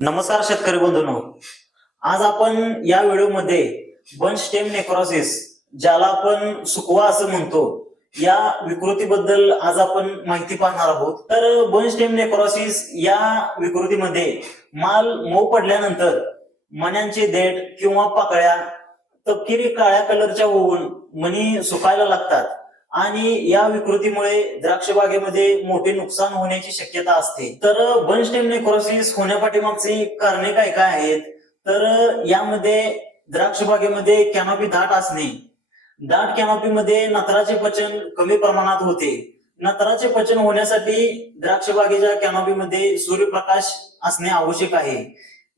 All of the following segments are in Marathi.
नमस्कार शेतकरी बंधूंनो, आज आपण या व्हिडिओमध्ये बंच स्टेम नेक्रोसिस, ज्याला आपण सुकवा असं म्हणतो, या विकृतीबद्दल आज आपण माहिती पाहणार आहोत. तर बंच स्टेम नेक्रोसिस या विकृतीमध्ये माल मऊ पडल्यानंतर मण्यांचे देठ किंवा पाकळ्या तपकिरी काळ्या कलरच्या होऊन मणी सुकायला लागतात आणि या विकृतीमुळे द्राक्ष बागेमध्ये मोठे नुकसान होण्याची शक्यता असते. तर बंच स्टेम नेक्रोसिस होण्यापाठीमागची कारणे काय काय आहेत? तर यामध्ये द्राक्ष बागेमध्ये कॅनॉपी दाट असणे, दाट कॅनॉपीमध्ये नत्राचे पचन कमी प्रमाणात होते. नत्राचे पचन होण्यासाठी द्राक्ष बागेच्या कॅनॉपीमध्ये सूर्यप्रकाश असणे आवश्यक आहे.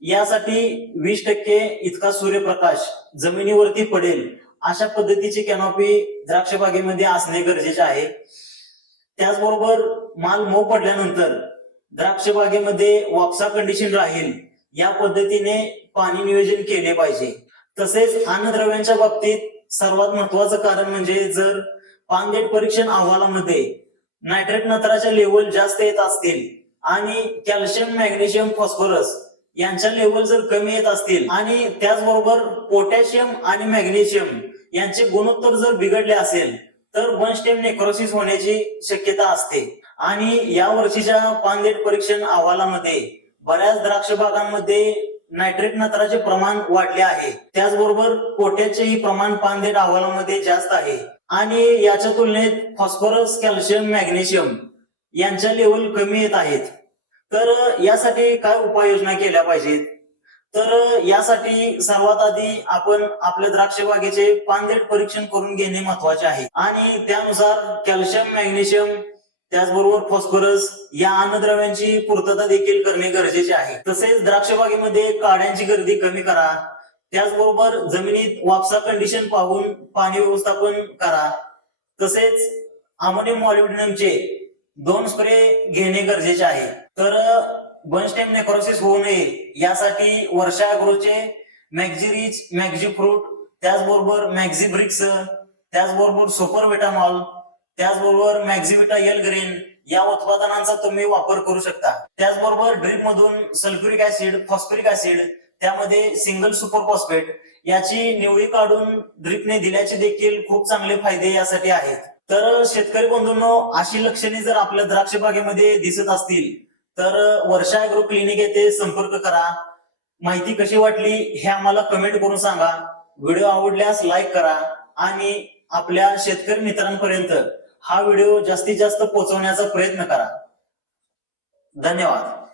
यासाठी 20% इतका सूर्यप्रकाश जमिनीवरती पडेल अशा पद्धतीची कॅनॉपी द्राक्ष बागेमध्ये असणे गरजेचे आहे. त्याचबरोबर माल मऊ पडल्यानंतर द्राक्ष बागेमध्ये वापसा कंडिशन राहील या पद्धतीने पाणी नियोजन केले पाहिजे. तसेच अन्नद्रव्यांच्या बाबतीत सर्वात महत्वाचं कारण म्हणजे जर पानदेठ परीक्षण अहवालामध्ये नायट्रेट नत्राच्या लेवल जास्त येत असतील आणि कॅल्शियम, मॅग्नेशियम, फॉस्फरस यांच्या लेवल जर कमी येत असतील आणि त्याचबरोबर पोटॅशियम आणि मॅग्नेशियम यांचे गुणोत्तर जर बिघडले असेल तर बंच स्टेम नेक्रोसिस होण्याची शक्यता असते. आणि या वर्षीच्या पानदेठ परीक्षण अहवालामध्ये बऱ्याच द्राक्ष बागांमध्ये नायट्रेट नत्राचे प्रमाण वाढले आहे. त्याचबरोबर पोटॅशचेही प्रमाण पानदेठ अहवालामध्ये जास्त आहे आणि याच्या तुलनेत फॉस्फरस, कॅल्शियम, मॅग्नेशियम यांच्या लेवल कमी येत आहेत. तर यासाठी काय उपाययोजना केल्या पाहिजेत? तर यासाठी सर्वात आधी आपण आपल्या द्राक्ष बागेचे पानदेठ परीक्षण करून घेणे महत्वाचे आहे आणि त्यानुसार कॅल्शियम, मॅग्नेशियम त्याचबरोबर फॉस्फरस या अन्नद्रव्यांची पूर्तता देखील करणे गरजेचे आहे. तसेच द्राक्ष बागेमध्ये काड्यांची गर्दी कमी करा. त्याचबरोबर जमिनीत वापसा कंडिशन पाहून पाणी व्यवस्थापन करा. तसेच अमोनियम मॉलिब्डेनमचे 2 स्प्रे घेणे गरजेचे आहे. तर बंच स्टेम नेक्रोसिस होऊ नये यासाठी वर्षा अॅग्रोचे मॅक्झिरिच, मॅक्झिफ्रूट, त्याचबरोबर मॅक्झिब्रिक्स, त्याचबरोबर सुपर विटामॉल, त्याचबरोबर मॅक्झिविटा एल ग्रीन या उत्पादनांचा तुम्ही वापर करू शकता. त्याचबरोबर ड्रीप मधून सल्फ्युरिक ऍसिड, फॉस्फरिक ऍसिड, त्यामध्ये सिंगल सुपर फॉस्फेट याची निवडी काढून ड्रीपने दिल्याचे देखील खूप चांगले फायदे यासाठी आहेत. तर शेतकरी बंधूंनो, अशी लक्षणे जर आपल्या द्राक्ष बागेमध्ये दिसत असतील तर वर्षा अॅग्रो क्लिनिक येथे संपर्क करा. माहिती कशी वाटली हे आम्हाला कमेंट करून सांगा. व्हिडिओ आवडल्यास लाईक करा आणि आपल्या शेतकरी मित्रांपर्यंत हा व्हिडिओ जास्तीत जास्त पोहोचवण्याचा प्रयत्न करा. धन्यवाद.